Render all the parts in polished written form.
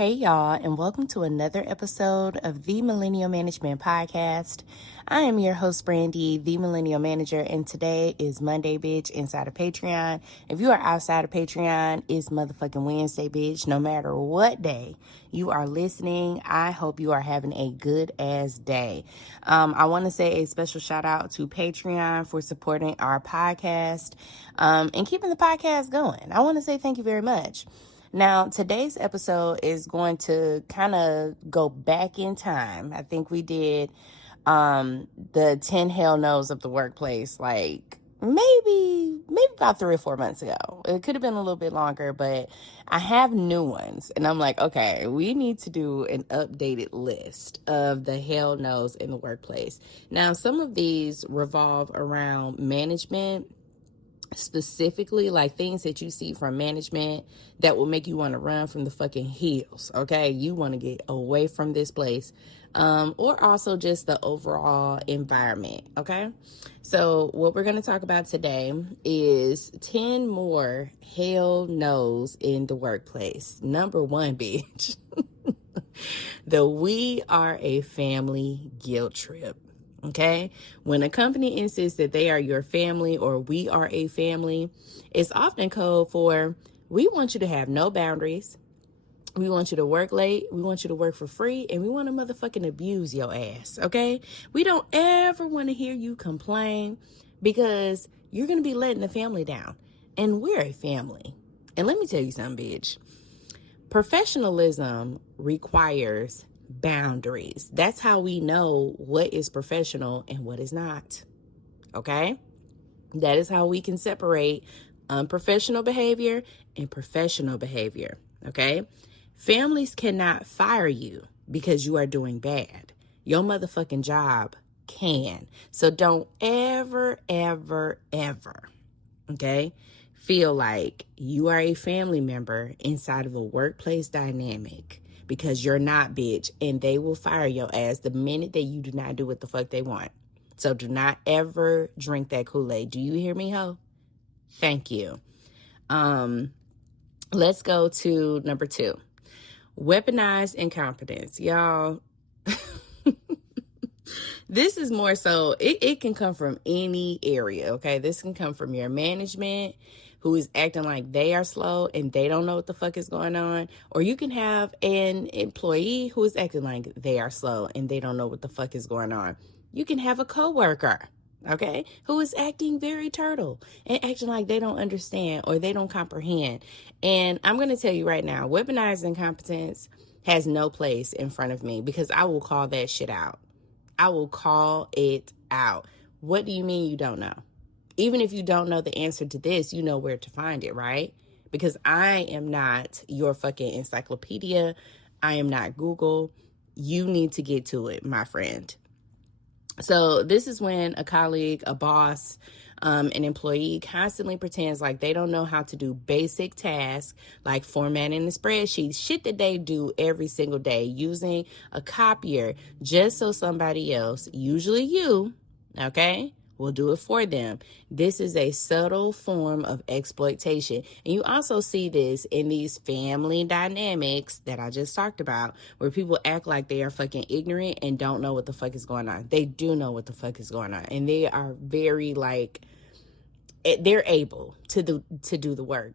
Hey, y'all, and welcome to another episode of the Millennial Management Podcast. I am your host, Brandy, the Millennial Manager, and today is Monday, bitch, inside of Patreon. If you are outside of Patreon, it's motherfucking Wednesday, bitch. No matter what day you are listening, I hope you are having a good ass day. I want to say a special shout out to Patreon for supporting our podcast and keeping the podcast going. I want to say thank you very much. Now, today's episode is going to kind of go back in time. I think we did the 10 hell no's of the workplace, like maybe about 3 or 4 months ago. It could have been a little bit longer, but I have new ones. And I'm like, okay, we need to do an updated list of the hell no's in the workplace. Now, some of these revolve around management, specifically like things that you see from management that will make you want to run from the fucking hills. Okay, you want to get away from this place, or also just the overall environment. Okay, so what we're going to talk about today is 10 more hell no's in the workplace. Number one, bitch, the we are a family guilt trip. Okay, when a company insists that they are your family or we are a family, it's often code for we want you to have no boundaries. We want you to work late. We want you to work for free. And we want to motherfucking abuse your ass. Okay, we don't ever want to hear you complain because you're going to be letting the family down. And we're a family. And let me tell you something, bitch. Professionalism requires boundaries. That's how we know what is professional and what is not. Okay? That is how we can separate unprofessional behavior and professional behavior. Okay? Families cannot fire you because you are doing bad. Your motherfucking job can. So don't ever, okay, feel like you are a family member inside of a workplace dynamic, because you're not, bitch, and they will fire your ass the minute that you do not do what the fuck they want. So do not ever drink that Kool-Aid. Do you hear me, ho? Thank you. Let's go to number 2. Weaponized incompetence. Y'all, this is more so, it can come from any area, okay? This can come from your management, who is acting like they are slow and they don't know what the fuck is going on. Or you can have an employee who is acting like they are slow and they don't know what the fuck is going on. You can have a coworker, okay, who is acting very turtle and acting like they don't understand or they don't comprehend. And I'm going to tell you right now, weaponized incompetence has no place in front of me, because I will call that shit out. I will call it out. What do you mean you don't know? Even if you don't know the answer to this, you know where to find it, right? Because I am not your fucking encyclopedia. I am not Google. You need to get to it, my friend. So this is when a colleague, a boss, an employee constantly pretends like they don't know how to do basic tasks like formatting a spreadsheet, shit that they do every single day using a copier, just so somebody else, usually you, okay, will do it for them. This is a subtle form of exploitation. And you also see this in these family dynamics that I just talked about, where people act like they are fucking ignorant and don't know what the fuck is going on. They do know what the fuck is going on. And they are very they're able to do the work.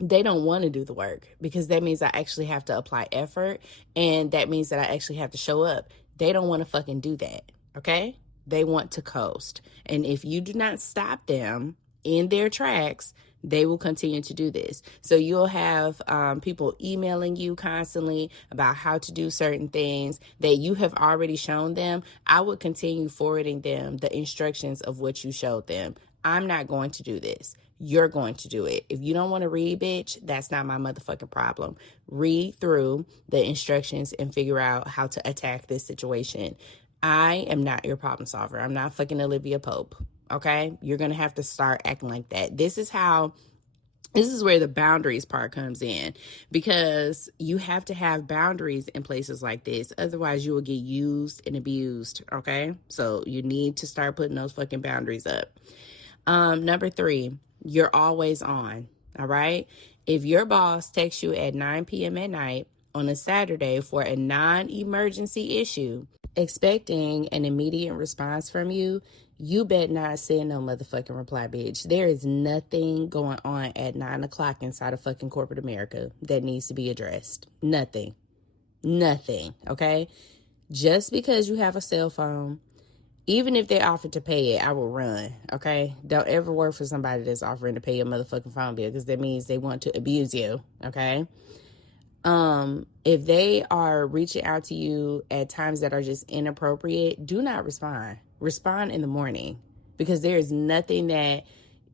They don't want to do the work because that means I actually have to apply effort, and that means that I actually have to show up. They don't want to fucking do that, okay? They want to coast. And if you do not stop them in their tracks, they will continue to do this. So you'll have people emailing you constantly about how to do certain things that you have already shown them. I would continue forwarding them the instructions of what you showed them. I'm not going to do this. You're going to do it. If you don't want to read, bitch, that's not my motherfucking problem. Read through the instructions and figure out how to attack this situation. I am not your problem solver. I'm not fucking Olivia Pope, okay? You're going to have to start acting like that. This is where the boundaries part comes in, because you have to have boundaries in places like this. Otherwise, you will get used and abused, okay? So you need to start putting those fucking boundaries up. Number 3, you're always on, all right? If your boss texts you at 9 p.m. at night on a Saturday for a non-emergency issue, expecting an immediate response from you, you bet not send no motherfucking reply, bitch. There is nothing going on at 9 o'clock inside of fucking corporate America that needs to be addressed. Nothing. Nothing, okay? Just because you have a cell phone, even if they offer to pay it, I will run, okay? Don't ever work for somebody that's offering to pay your motherfucking phone bill, because that means they want to abuse you, okay? If they are reaching out to you at times that are just inappropriate, do not respond. Respond in the morning, because there is nothing that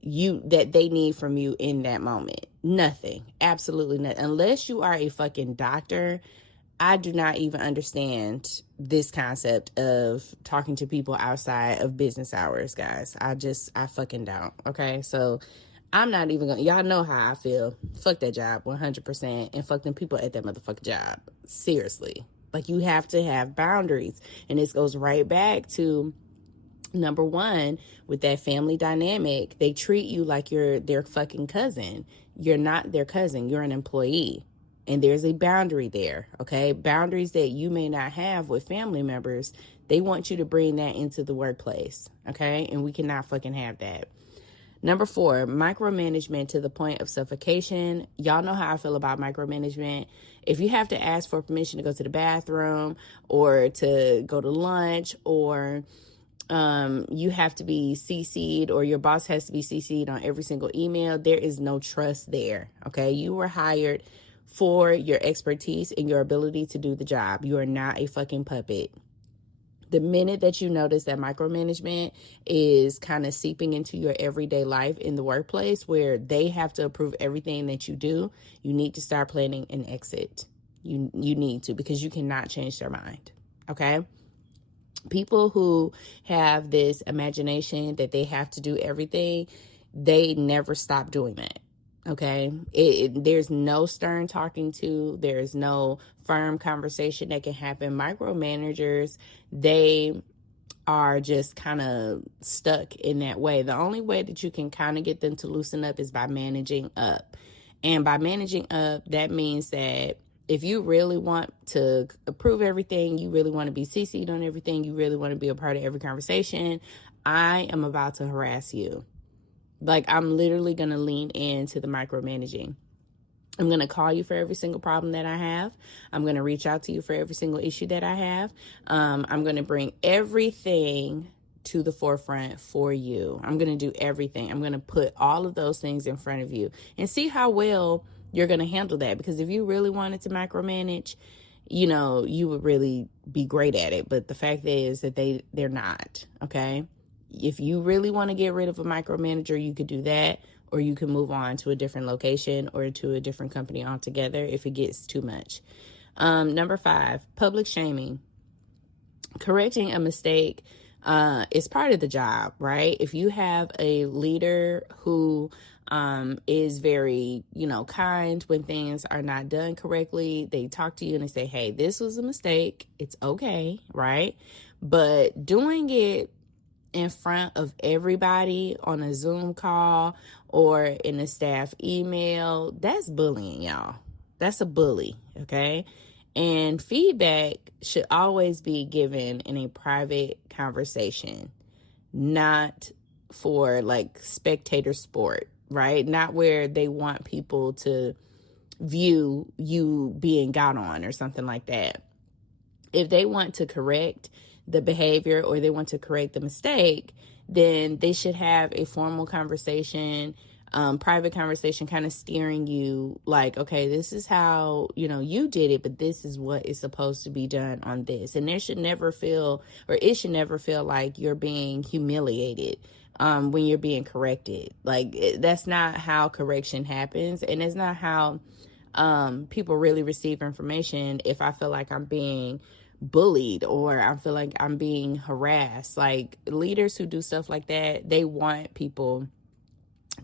they need from you in that moment. Nothing. Absolutely nothing. Unless you are a fucking doctor, I do not even understand this concept of talking to people outside of business hours, guys. I fucking don't. Okay. So I'm not even gonna, y'all know how I feel. Fuck that job 100%, and fuck them people at that motherfucking job. Seriously. Like, you have to have boundaries. And this goes right back to number one, with that family dynamic. They treat you like you're their fucking cousin. You're not their cousin. You're an employee. And there's a boundary there, okay? Boundaries that you may not have with family members. They want you to bring that into the workplace, okay? And we cannot fucking have that. Number 4, micromanagement to the point of suffocation. Y'all know how I feel about micromanagement. If you have to ask for permission to go to the bathroom or to go to lunch, or you have to be CC'd, or your boss has to be CC'd on every single email, there is no trust there, okay? You were hired for your expertise and your ability to do the job. You are not a fucking puppet. The minute that you notice that micromanagement is kind of seeping into your everyday life in the workplace, where they have to approve everything that you do, you need to start planning an exit. You need to, because you cannot change their mind, okay? People who have this imagination that they have to do everything, they never stop doing that. Okay, there's no stern talking to, there's no firm conversation that can happen. Micromanagers, they are just kind of stuck in that way. The only way that you can kind of get them to loosen up is by managing up. And by managing up, that means that if you really want to approve everything, you really want to be CC'd on everything, you really want to be a part of every conversation, I am about to harass you. Like, I'm literally going to lean into the micromanaging. I'm going to call you for every single problem that I have. I'm going to reach out to you for every single issue that I have. I'm going to bring everything to the forefront for you. I'm going to do everything. I'm going to put all of those things in front of you and see how well you're going to handle that. Because if you really wanted to micromanage, you know, you would really be great at it. But the fact is that they're not, okay? If you really want to get rid of a micromanager, you could do that, or you can move on to a different location or to a different company altogether if it gets too much. Number 5, public shaming. Correcting a mistake is part of the job, right? If you have a leader who is very, kind when things are not done correctly, they talk to you and they say, hey, this was a mistake. It's okay, right? But doing it in front of everybody on a Zoom call or in a staff email, that's bullying, y'all. That's a bully, okay? And feedback should always be given in a private conversation, not for like spectator sport, right? Not where they want people to view you being got on or something like that. If they want to correct the behavior or they want to correct the mistake, then they should have a formal conversation, private conversation, kind of steering you like, okay, this is how, you did it, but this is what is supposed to be done on this. And it should never feel like you're being humiliated when you're being corrected. Like, that's not how correction happens. And it's not how people really receive information. If I feel like I'm being bullied or I feel like I'm being harassed, like, leaders who do stuff like that, they want people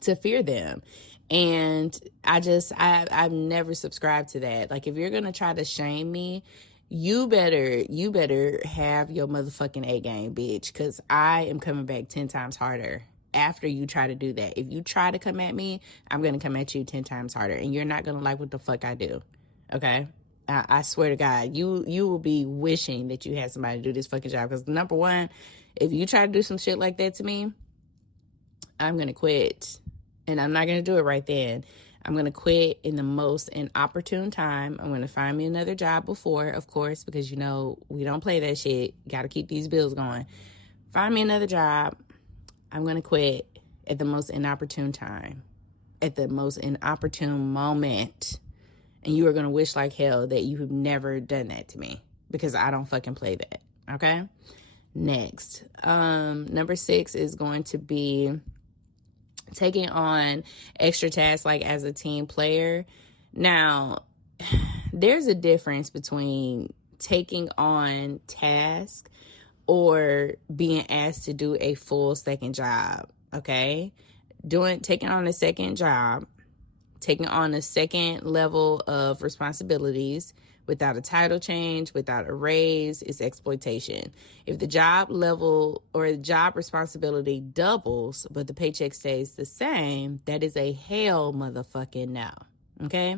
to fear them. And I've never subscribed to that. Like, if you're gonna try to shame me, you better have your motherfucking A game, bitch, because I am coming back 10 times harder after you try to do that. If you try to come at me, I'm gonna come at you 10 times harder, and you're not gonna like what the fuck I do, okay? I swear to God, you will be wishing that you had somebody do this fucking job. Because number one, if you try to do some shit like that to me, I'm going to quit. And I'm not going to do it right then. I'm going to quit in the most inopportune time. I'm going to find me another job before, of course, because, you know, we don't play that shit. Got to keep these bills going. Find me another job. I'm going to quit at the most inopportune time, at the most inopportune moment. And you are going to wish like hell that you have never done that to me, because I don't fucking play that. Okay? Next. Number 6 is going to be taking on extra tasks, like as a team player. Now, there's a difference between taking on tasks or being asked to do a full second job. Okay? Taking on a second job, taking on a second level of responsibilities without a title change, without a raise, is exploitation. If the job level or the job responsibility doubles, but the paycheck stays the same, that is a hell motherfucking no. Okay?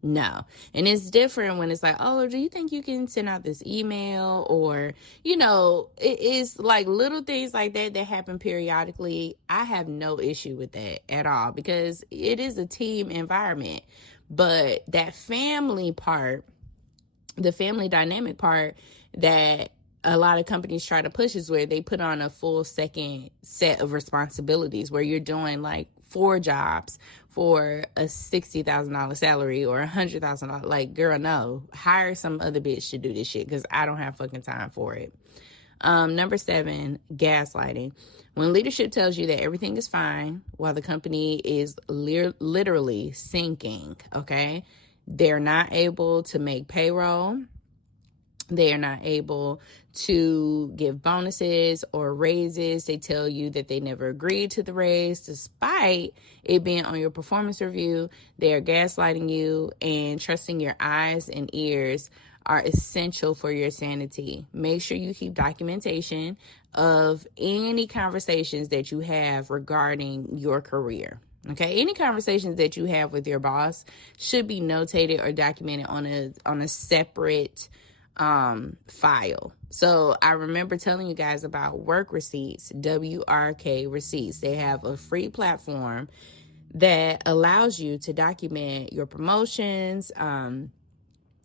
No. And it's different when it's like, oh, do you think you can send out this email? Or, you know, it is like little things like that that happen periodically. I have no issue with that at all, because it is a team environment. But that family part, the family dynamic part that a lot of companies try to push, is where they put on a full second set of responsibilities, where you're doing like 4 jobs for a $60,000 salary or $100,000. Like, girl, no, hire some other bitch to do this shit, because I don't have fucking time for it. Number 7, gaslighting. When leadership tells you that everything is fine while the company is literally sinking, okay? They're not able to make payroll. They are not able to give bonuses or raises. They tell you that they never agreed to the raise, despite it being on your performance review. They are gaslighting you, and trusting your eyes and ears are essential for your sanity. Make sure you keep documentation of any conversations that you have regarding your career. Okay, any conversations that you have with your boss should be notated or documented on a separate file. So I remember telling you guys about work receipts, WRK receipts. They have a free platform that allows you to document your promotions,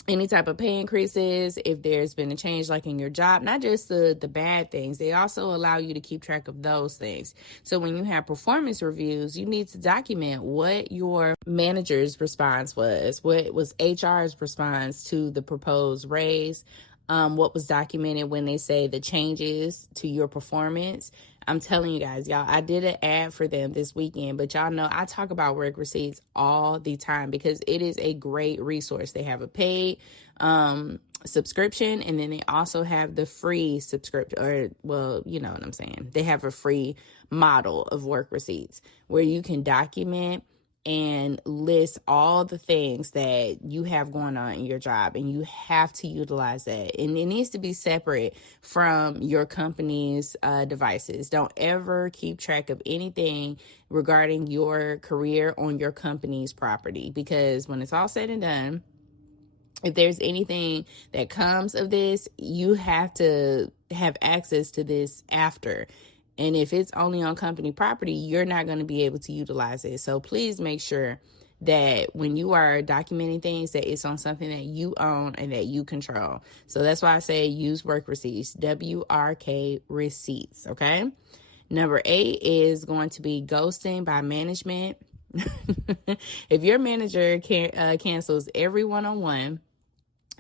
any type of pay increases, if there's been a change like in your job, not just the bad things. They also allow you to keep track of those things. So when you have performance reviews, you need to document what your manager's response was, what was HR's response to the proposed raise, what was documented when they say the changes to your performance. I'm telling you guys, y'all, I did an ad for them this weekend, but y'all know I talk about work receipts all the time, because it is a great resource. They have a paid subscription, and then they also have the free subscription, or, well, you know what I'm saying. They have a free model of work receipts where you can document and list all the things that you have going on in your job, and you have to utilize that. And it needs to be separate from your company's devices. Don't ever keep track of anything regarding your career on your company's property, because when it's all said and done, if there's anything that comes of this, you have to have access to this after. And if it's only on company property, you're not going to be able to utilize it. So please make sure that when you are documenting things, that it's on something that you own and that you control. So that's why I say use work receipts, WRK receipts, okay? Number 8 is going to be ghosting by management. If your manager cancels every one-on-one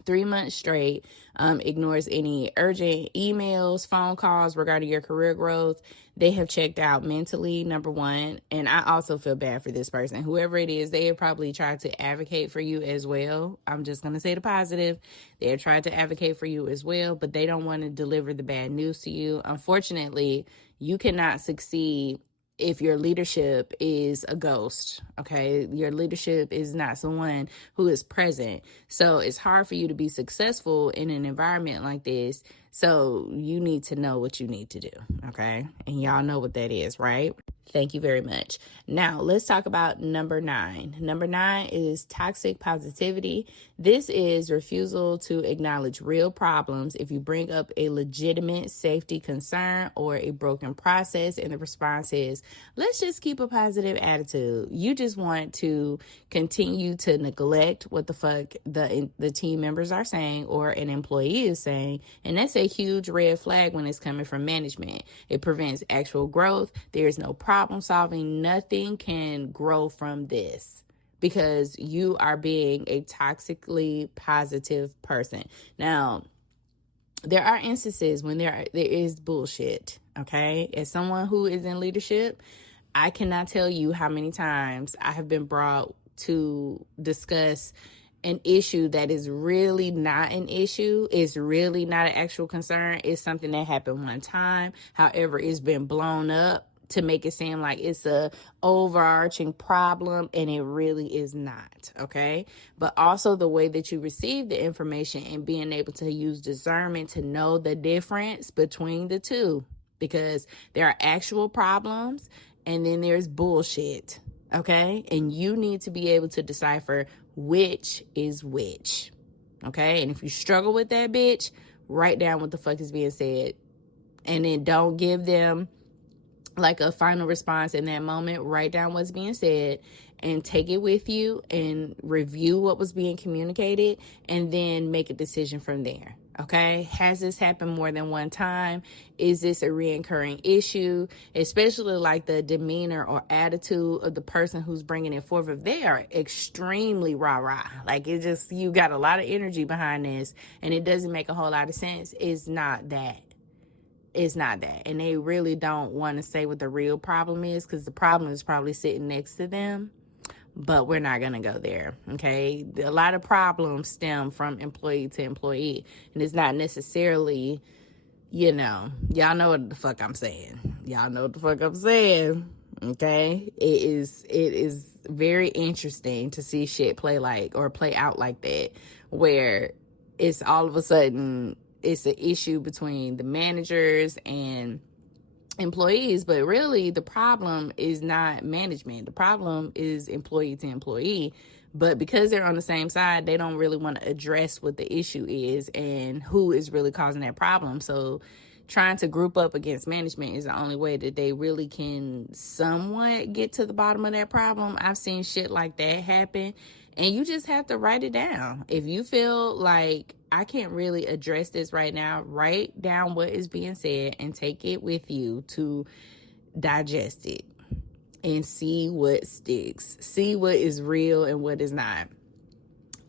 3 months straight, ignores any urgent emails, phone calls regarding your career growth, they have checked out mentally, number 1. And I also feel bad for this person. Whoever it is, they have probably tried to advocate for you as well. I'm just going to say the positive. They have tried to advocate for you as well, but they don't want to deliver the bad news to you. Unfortunately, you cannot succeed if your leadership is a ghost, okay? Your leadership is not someone who is present. So it's hard for you to be successful in an environment like this. So you need to know what you need to do, okay? And y'all know what that is, right? Thank you very much. Now, let's talk about number 9. Number 9 is toxic positivity. This is refusal to acknowledge real problems. If you bring up a legitimate safety concern or a broken process and the response is, let's just keep a positive attitude. You just want to continue to neglect what the fuck the team members are saying or an employee is saying. And that's a huge red flag when it's coming from management. It prevents actual growth. There's no problem solving. Nothing can grow from this because you are being a toxically positive person. Now, there are instances when there is bullshit, okay? As someone who is in leadership, I cannot tell you how many times I have been brought to discuss an issue that is really not an issue. It's really not an actual concern. It's something that happened one time. However, it's been blown up to make it seem like it's a overarching problem, and it really is not, okay? But also the way that you receive the information and being able to use discernment to know the difference between the two, because there are actual problems and then there's bullshit, okay? And you need to be able to decipher which is which, okay? And if you struggle with that, bitch, write down what the fuck is being said, and then don't give them like a final response in that moment. Write down what's being said and take it with you and review what was being communicated and then make a decision from there. Okay, has this happened more than one time? Is this a reoccurring issue? Especially like the demeanor or attitude of the person who's bringing it forth. If they are extremely rah-rah, like it just, you got a lot of energy behind this and it doesn't make a whole lot of sense, it's not that. It's not that. And they really don't want to say what the real problem is, because the problem is probably sitting next to them. But we're not going to go there, okay? A lot of problems stem from employee to employee. And it's not necessarily, y'all know what the fuck I'm saying. Y'all know what the fuck I'm saying, okay? It is very interesting to see shit play out like that, where it's all of a sudden it's an issue between the managers and employees, but really the problem is not management. The problem is employee to employee. But because they're on the same side, they don't really want to address what the issue is and who is really causing that problem. So trying to group up against management is the only way that they really can somewhat get to the bottom of that problem. I've seen shit like that happen, and you just have to write it down. If you feel like I can't really address this right now, write down what is being said and take it with you to digest it and see what sticks, see what is real and what is not.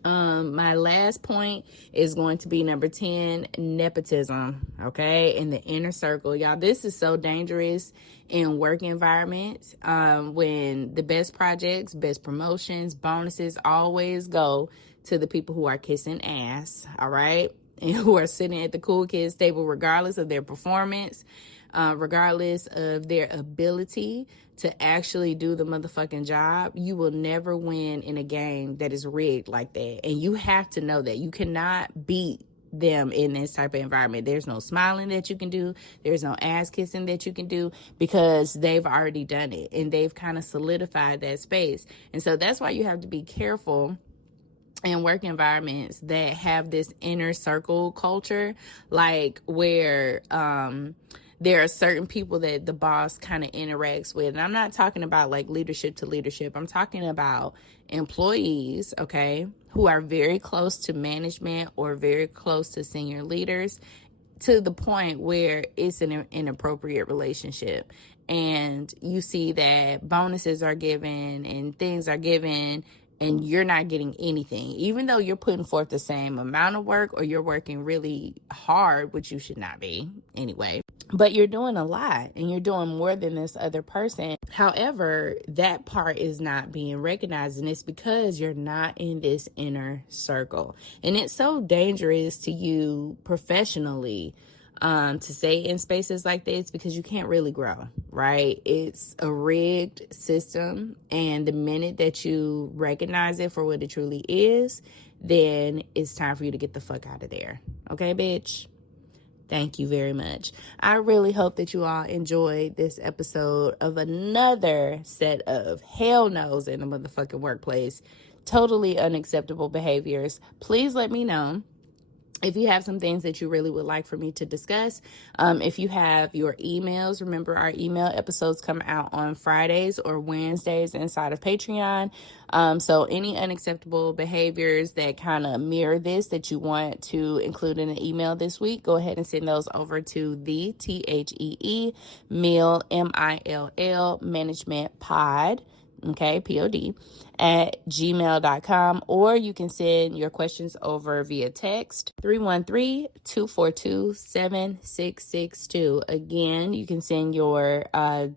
My last point is going to be number 10, nepotism, okay, in the inner circle. Y'all, this is so dangerous in work environments, when the best projects, best promotions, bonuses always go to the people who are kissing ass, all right, and who are sitting at the cool kids table regardless of their performance, regardless of their ability to actually do the motherfucking job. You will never win in a game that is rigged like that. And you have to know that. You cannot beat them in this type of environment. There's no smiling that you can do. There's no ass kissing that you can do, because they've already done it and they've kind of solidified that space. And so that's why you have to be careful in work environments that have this inner circle culture, like where there are certain people that the boss kind of interacts with. And I'm not talking about like leadership to leadership. I'm talking about employees, okay, who are very close to management or very close to senior leaders, to the point where it's an inappropriate relationship. And you see that bonuses are given and things are given, and you're not getting anything, even though you're putting forth the same amount of work, or you're working really hard, which you should not be anyway. But you're doing a lot and you're doing more than this other person. However, that part is not being recognized, and it's because you're not in this inner circle. And it's so dangerous to you professionally to say in spaces like this, because you can't really grow, right? It's a rigged system, and the minute that you recognize it for what it truly is, then it's time for you to get the fuck out of there. Okay, bitch? Thank you very much. I really hope that you all enjoyed this episode of another set of hell no's in the motherfucking workplace. Totally unacceptable behaviors. Please let me know if you have some things that you really would like for me to discuss. If you have your emails, remember our email episodes come out on Fridays or Wednesdays inside of Patreon. So any unacceptable behaviors that kind of mirror this that you want to include in an email this week, go ahead and send those over to the THEE management pod, okay, POD, at gmail.com, or you can send your questions over via text 313-242-7662. Again, you can send your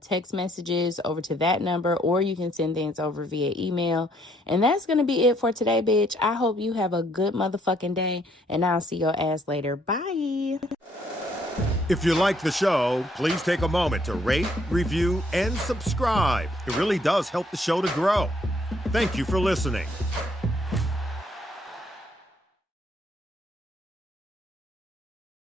text messages over to that number, or you can send things over via email. And that's going to be it for today, bitch. I hope you have a good motherfucking day, and I'll see your ass later. Bye. If you like the show, please take a moment to rate, review, and subscribe. It really does help the show to grow. Thank you for listening.